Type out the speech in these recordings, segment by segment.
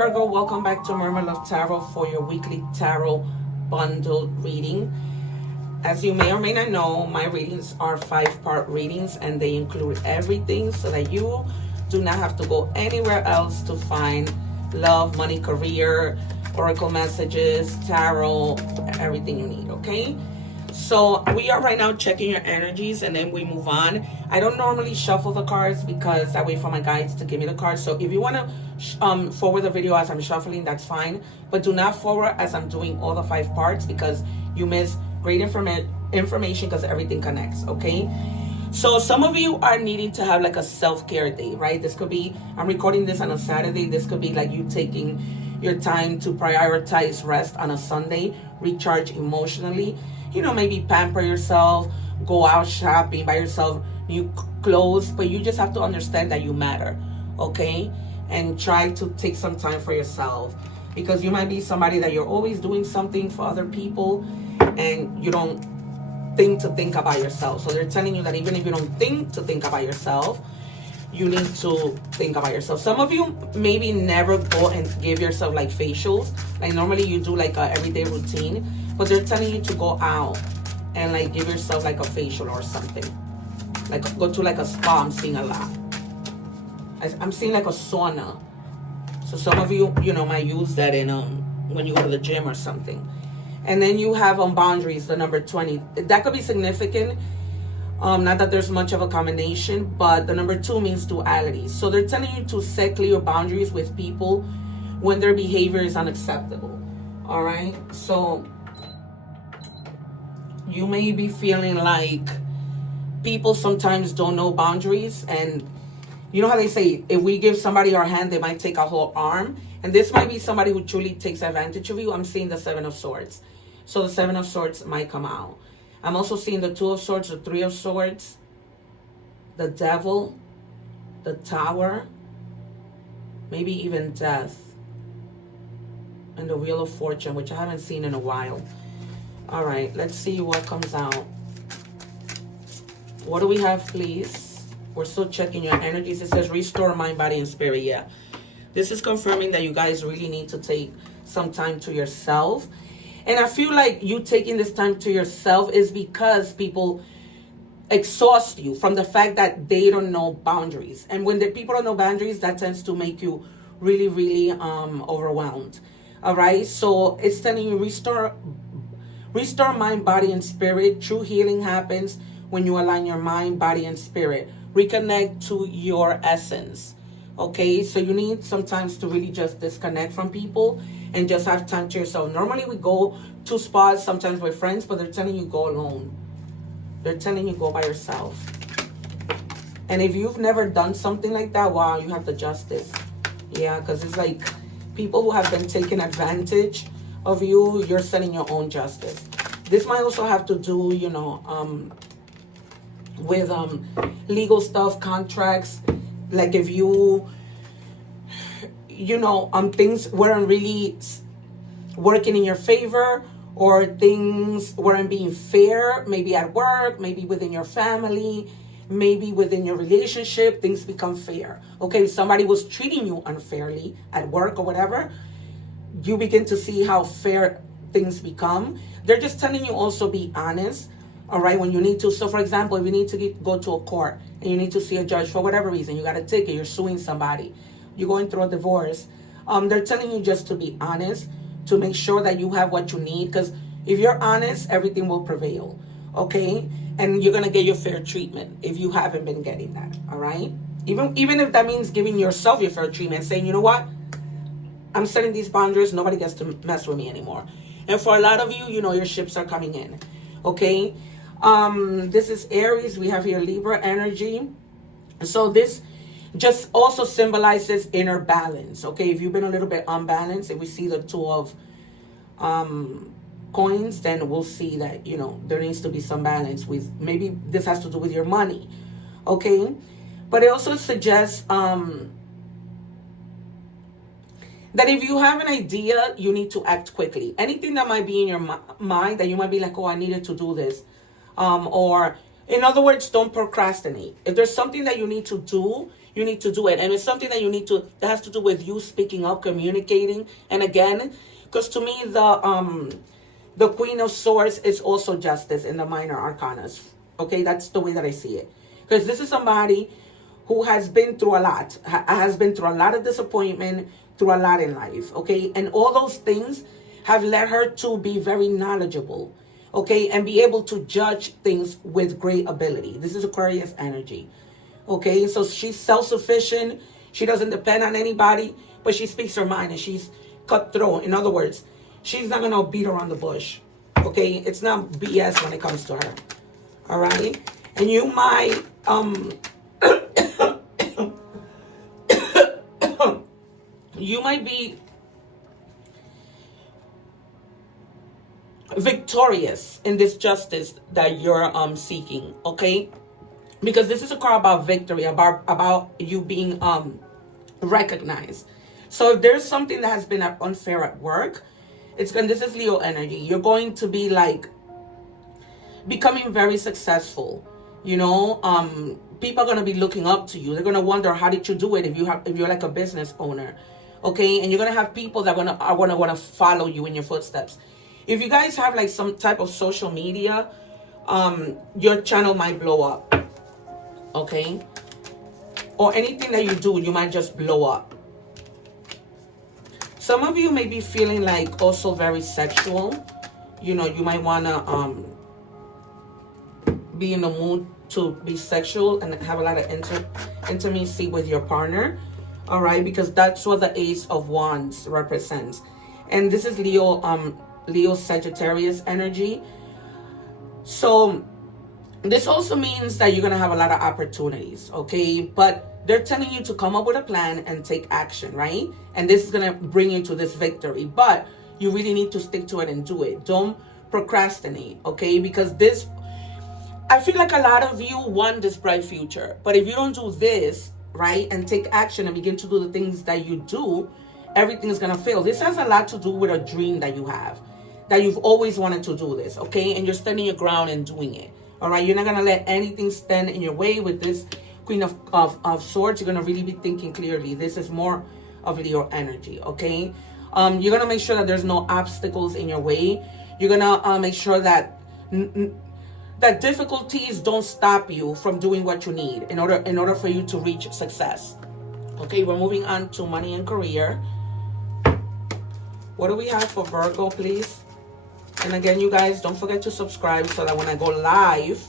Virgo, welcome back to Murmur Love Tarot for your weekly tarot bundled reading. As you may or may not know, my readings are 5-part readings and they include everything so that you do not have to go anywhere else to find love, money, career, oracle messages, tarot, everything you need, okay? So we are right now checking your energies and then we move on. I don't normally shuffle the cards because I wait for my guides to give me the cards. So if you want to forward the video as I'm shuffling, that's fine. But do not forward as I'm doing all the 5 parts because you miss great information because everything connects, okay? So some of you are needing to have like a self-care day, right? This could be, I'm recording this on a Saturday. This could be like you taking your time to prioritize rest on a Sunday, recharge emotionally. You know, maybe pamper yourself, go out shopping, buy yourself new clothes, but you just have to understand that you matter, okay? And try to take some time for yourself because you might be somebody that you're always doing something for other people and you don't think about yourself. So they're telling you that even if you don't think about yourself, you need to think about yourself. Some of you maybe never go and give yourself like facials. Like normally you do like a everyday routine, but they're telling you to go out and like give yourself like a facial or something. Like go to like a spa. I'm seeing a lot. I'm seeing like a sauna. So some of you, you know, might use that in when you go to the gym or something. And then you have boundaries, the number 20. That could be significant. Not that there's much of a combination, but the number 2 means duality. So they're telling you to set clear boundaries with people when their behavior is unacceptable. All right. So you may be feeling like people sometimes don't know boundaries. And you know how they say, if we give somebody our hand, they might take a whole arm. And this might be somebody who truly takes advantage of you. I'm seeing the 7 of Swords. So the 7 of Swords might come out. I'm also seeing the 2 of Swords, the 3 of Swords, the Devil, the Tower, maybe even Death, and the Wheel of Fortune, which I haven't seen in a while. All right, let's see what comes out. What do we have, please? We're still checking your energies. It says restore mind, body, and spirit. Yeah. This is confirming that you guys really need to take some time to yourself. And I feel like you taking this time to yourself is because people exhaust you from the fact that they don't know boundaries. And when the people don't know boundaries, that tends to make you really, really overwhelmed. All right. So it's telling you restore mind, body, and spirit. True healing happens when you align your mind, body, and spirit. Reconnect to your essence. Okay, so you need sometimes to really just disconnect from people and just have time to yourself. Normally we go to spas sometimes with friends, but they're telling you go alone. They're telling you go by yourself. And if you've never done something like that, wow, you have the justice. Yeah, because it's like people who have been taking advantage of you, you're setting your own justice. This might also have to do, you know, with legal stuff, contracts. Like if you know, things weren't really working in your favor or things weren't being fair, maybe at work, maybe within your family, maybe within your relationship, things become fair. Okay, if somebody was treating you unfairly at work or whatever, you begin to see how fair things become. They're just telling you also be honest. All right, when you need to. So, for example, if you need to go to a court and you need to see a judge for whatever reason, you got a ticket, you're suing somebody, you're going through a divorce, they're telling you just to be honest, to make sure that you have what you need. Because if you're honest, everything will prevail, okay? And you're going to get your fair treatment if you haven't been getting that, all right? Even if that means giving yourself your fair treatment, saying, you know what? I'm setting these boundaries. Nobody gets to mess with me anymore. And for a lot of you, you know, your ships are coming in, okay? This is Aries. We have here Libra energy. So this just also symbolizes inner balance. Okay, if you've been a little bit unbalanced, if we see the 2 of coins, then we'll see that, you know, there needs to be some balance with, maybe this has to do with your money. Okay, but it also suggests that if you have an idea, you need to act quickly. Anything that might be in your mind that you might be like, oh, I needed to do this. Or in other words, don't procrastinate. If there's something that you need to do you need to do it. And it's something that that has to do with you speaking up, communicating. And again, because to me, the Queen of Swords is also justice in the minor arcanas. Okay, that's the way that I see it. Because this is somebody who has been through a lot, has been through a lot of disappointment, through a lot in life. Okay, and all those things have led her to be very knowledgeable. Okay, and be able to judge things with great ability. This is Aquarius energy. Okay, so she's self-sufficient. She doesn't depend on anybody, but she speaks her mind and she's cutthroat. In other words, she's not going to beat around the bush. Okay, it's not BS when it comes to her. All right, and you might, you might be victorious in this justice that you're seeking, okay? Because this is a card about victory, about you being recognized. So if there's something that has been unfair at work, this is Leo energy. You're going to be like becoming very successful. You know, people are going to be looking up to you. They're going to wonder, how did you do it? If you're like a business owner, okay? And you're going to have people that are going to want to follow you in your footsteps. If you guys have like some type of social media, your channel might blow up, okay? Or anything that you do, you might just blow up. Some of you may be feeling like also very sexual. You know, you might want to be in the mood to be sexual and have a lot of intimacy with your partner, all right? Because that's what the Ace of Wands represents. And this is Leo Sagittarius energy. So this also means that you're going to have a lot of opportunities, okay? But they're telling you to come up with a plan and take action, right? And this is going to bring you to this victory. But you really need to stick to it and do it. Don't procrastinate, okay? Because this, I feel like a lot of you want this bright future. But if you don't do this, right, and take action and begin to do the things that you do, everything is going to fail. This has a lot to do with a dream that you have, that you've always wanted to do this, okay? And you're standing your ground and doing it, all right? You're not going to let anything stand in your way with this Queen of Swords. You're going to really be thinking clearly. This is more of Leo energy, okay? You're going to make sure that there's no obstacles in your way. You're going to make sure that that difficulties don't stop you from doing what you need in order for you to reach success. Okay, we're moving on to money and career. What do we have for Virgo, please? And again, you guys, don't forget to subscribe so that when I go live,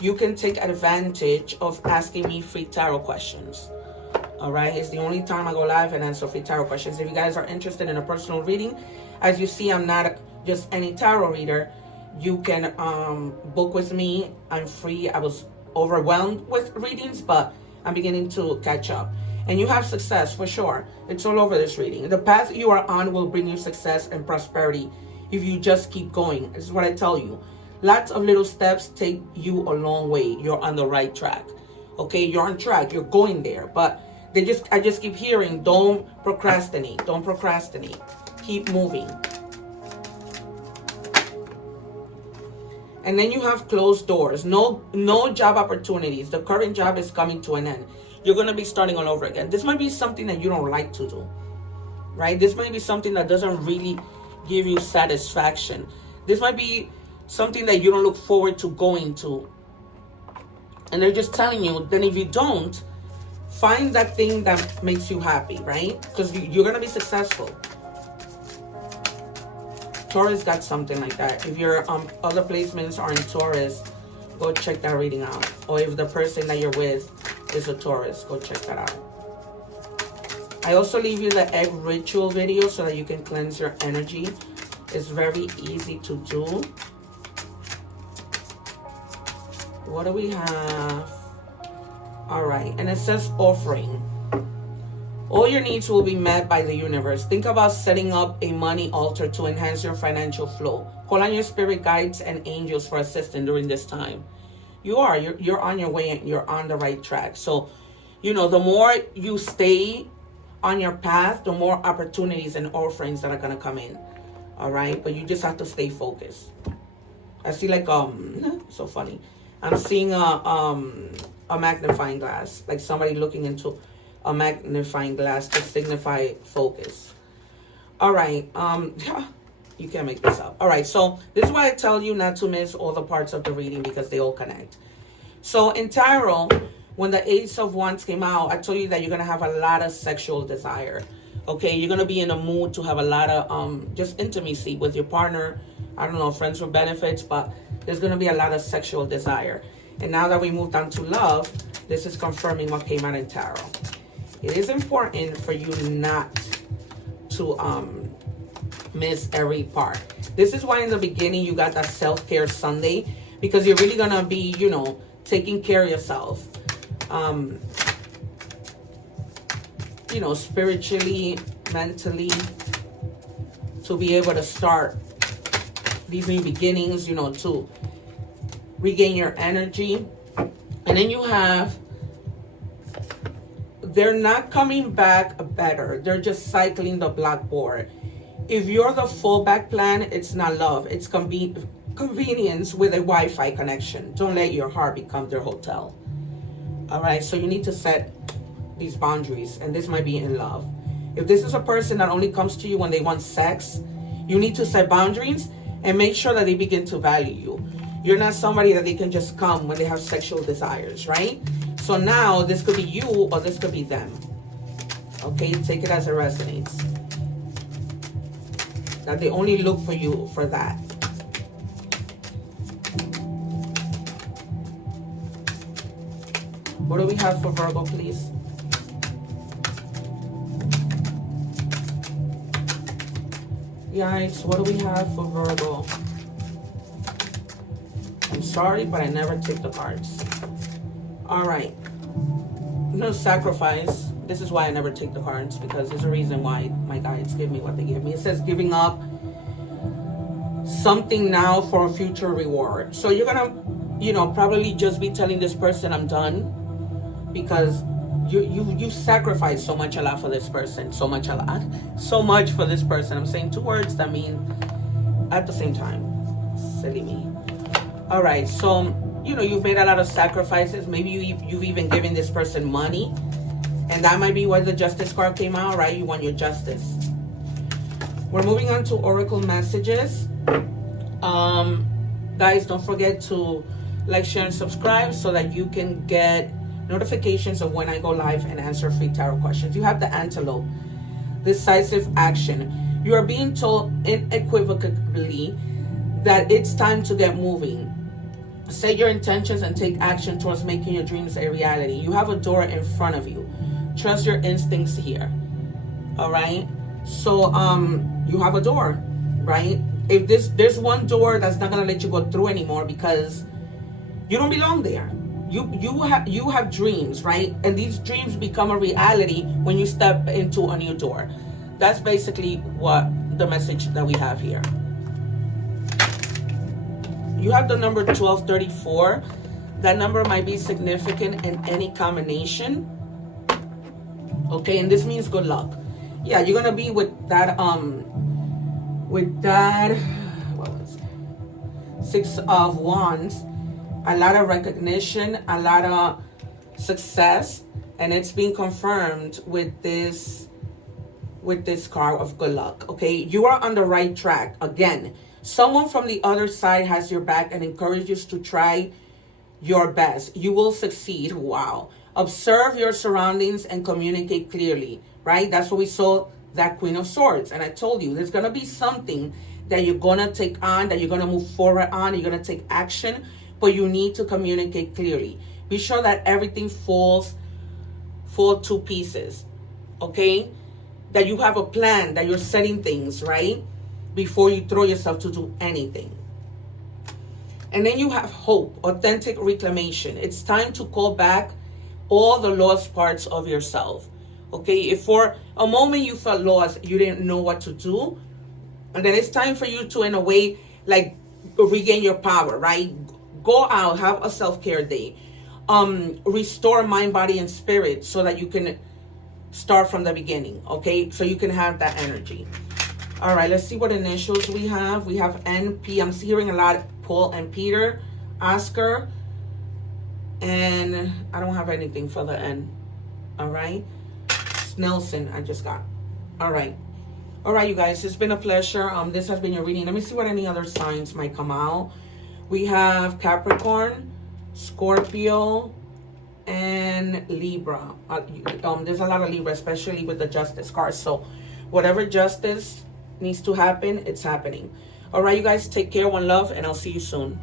you can take advantage of asking me free tarot questions. All right, it's the only time I go live and answer free tarot questions. If you guys are interested in a personal reading, as you see, I'm not just any tarot reader. You can book with me. I'm free. I was overwhelmed with readings, but I'm beginning to catch up. And you have success for sure. It's all over this reading. The path you are on will bring you success and prosperity if you just keep going. This is what I tell you. Lots of little steps take you a long way. You're on the right track. Okay, you're on track. You're going there. But I just keep hearing, don't procrastinate. Don't procrastinate. Keep moving. And then you have closed doors. No job opportunities. The current job is coming to an end. You're going to be starting all over again. This might be something that you don't like to do, right? This might be something that doesn't really give you satisfaction. This might be something that you don't look forward to going to. And they're just telling you, then if you don't, find that thing that makes you happy, right? Because you're going to be successful. Taurus got something like that. If your other placements are in Taurus, go check that reading out. Or if the person that you're with is a Taurus, go check that out. I also leave you the egg ritual video so that you can cleanse your energy. It's very easy to do. What do we have? All right, and it says offering. All your needs will be met by the universe. Think about setting up a money altar to enhance your financial flow. Call on your spirit guides and angels for assistance during this time. You're on your way and you're on the right track. So, you know, the more you stay on your path, the more opportunities and offerings that are going to come in. All right, but you just have to stay focused. I see like so funny. I'm seeing a magnifying glass, like somebody looking into a magnifying glass to signify focus. All right, you can't make this up. All right, so this is why I tell you not to miss all the parts of the reading, because they all connect. So in tarot, when the Ace of Wands came out, I told you that you're going to have a lot of sexual desire. Okay, you're going to be in a mood to have a lot of just intimacy with your partner. I don't know, friends with benefits, but there's going to be a lot of sexual desire. And now that we moved on to love, this is confirming what came out in tarot. It is important for you not to miss every part. This is why in the beginning you got that self-care Sunday, because you're really going to be, you know, taking care of yourself. You know, spiritually, mentally, to be able to start these new beginnings, you know, to regain your energy. And then you have, they're not coming back better. They're just cycling the blackboard. If you're the fallback plan, it's not love. It's convenience with a Wi-Fi connection. Don't let your heart become their hotel. All right, so you need to set these boundaries, and this might be in love. If this is a person that only comes to you when they want sex, you need to set boundaries and make sure that they begin to value you. You're not somebody that they can just come when they have sexual desires, right? So now this could be you or this could be them. Okay, take it as it resonates. That they only look for you for that. What do we have for Virgo, please? Yikes, what do we have for Virgo? I'm sorry, but I never take the cards. All right. No sacrifice. This is why I never take the cards, because there's a reason why my guides give me what they give me. It says giving up something now for a future reward. So you're going to, you know, probably just be telling this person I'm done, because you sacrifice so much a lot for this person. So much for this person. I'm saying two words that mean at the same time. Silly me. All right, so you know, you've made a lot of sacrifices. Maybe you've even given this person money, and that might be why the Justice card came out, right? You want your justice. We're moving on to Oracle messages. Guys, don't forget to like, share, and subscribe so that you can get notifications of when I go live and answer free tarot questions. You have the Antelope, decisive action. You are being told unequivocally that it's time to get moving. Set your intentions and take action towards making your dreams a reality. You have a door in front of you. Trust your instincts here. All right. So you have a door, right? If there's one door that's not gonna let you go through anymore because you don't belong there. You have dreams, right? And these dreams become a reality when you step into a new door. That's basically what the message that we have here. You have the number 1234. That number might be significant in any combination. Okay, and this means good luck. Yeah, you're gonna be with that what was it? 6 of Wands. A lot of recognition, a lot of success, and it's being confirmed with this card of good luck. Okay, you are on the right track. Again, someone from the other side has your back and encourages you to try your best. You will succeed. Wow. Observe your surroundings and communicate clearly, right? That's what we saw, that Queen of Swords. And I told you, there's going to be something that you're going to take on, that you're going to move forward on, you're going to take action, but you need to communicate clearly. Be sure that everything fall to pieces, okay? That you have a plan, that you're setting things, right? Before you throw yourself to do anything. And then you have hope, authentic reclamation. It's time to call back all the lost parts of yourself. Okay, if for a moment you felt lost, you didn't know what to do, and then it's time for you to, in a way, like regain your power, right? Go out, have a self-care day, restore mind, body, and spirit so that you can start from the beginning, okay? So you can have that energy. All right, let's see what initials we have. We have NP. I'm hearing a lot, Paul and Peter, Oscar, And I don't have anything for the end. All right. Nelson, I just got. All right. All right, you guys. It's been a pleasure. This has been your reading. Let me see what any other signs might come out. We have Capricorn, Scorpio, and Libra. There's a lot of Libra, especially with the Justice card. So whatever justice needs to happen, it's happening. All right, you guys. Take care. One love, and I'll see you soon.